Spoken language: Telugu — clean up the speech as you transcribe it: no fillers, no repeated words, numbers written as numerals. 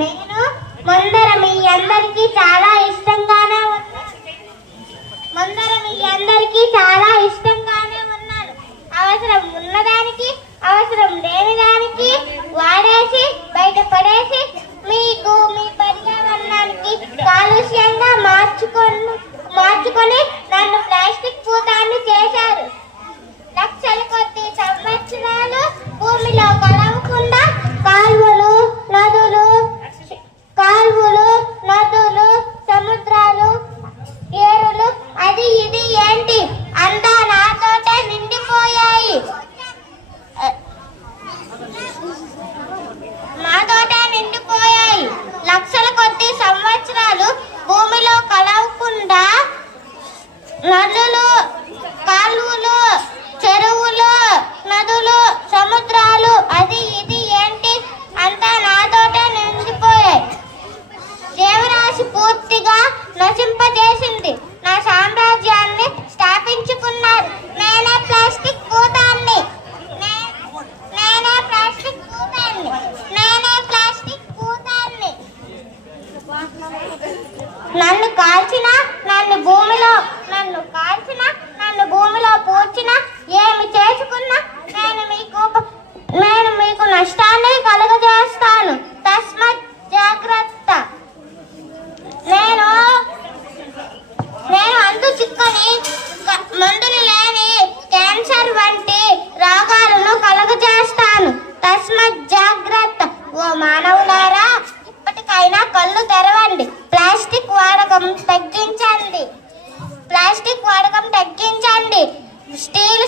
నేను ముందర మీ అందరికీ చాలా ఇష్టంగానే ఉన్నాను. అవసరం ఉన్నదానికి అవసరం లేని దానికి వాడేసి బయట పడేసి మీకు మీ పర్యావరణానికి కాలుష్యంగా మార్చుకొని నన్ను ప్లాస్టిక్ భూతాన్ని చేశారు. లక్షల కొద్ది సంవత్సరాలు భూమిలో కలవకుండా కాలువలు నదులు సముద్రాలు ఏరులు అది ఇది ఏంటి అంతా నాతోటే నిండిపోయాయి. లక్షల కొద్ది సంవత్సరాలు భూమిలో కలవకుండా నదులు కాలువలు చెరువులు నదులు సముద్రాలు అది ఇది ఏంటి అంతా నాతోటే నిండిపోయాయి. జీవరాశి పూర్తిగా నశింపజేసింది. నా సామ్రాజ్యాన్ని స్థాపించుకున్నారు. నేనే ప్లాస్టిక్ భూతాన్ని. నన్ను కాల్చినా నన్ను భూమిలో పూడ్చినా ఏమి చేసుకున్నా నేను మీకు నష్టాన్ని కలుగజేస్తాను. తస్మత్ జాగ్రత్త. నేను అంతు చిక్కని మందులు లేని క్యాన్సర్ వంటి రోగాలను కలుగజేస్తాను. తస్మత్ జాగ్రత్త. ఓ మానవులారా, ఇప్పటికైనా కళ్ళు తెరవండి. ప్లాస్టిక్ వాడకం తగ్గించండి. స్టీల్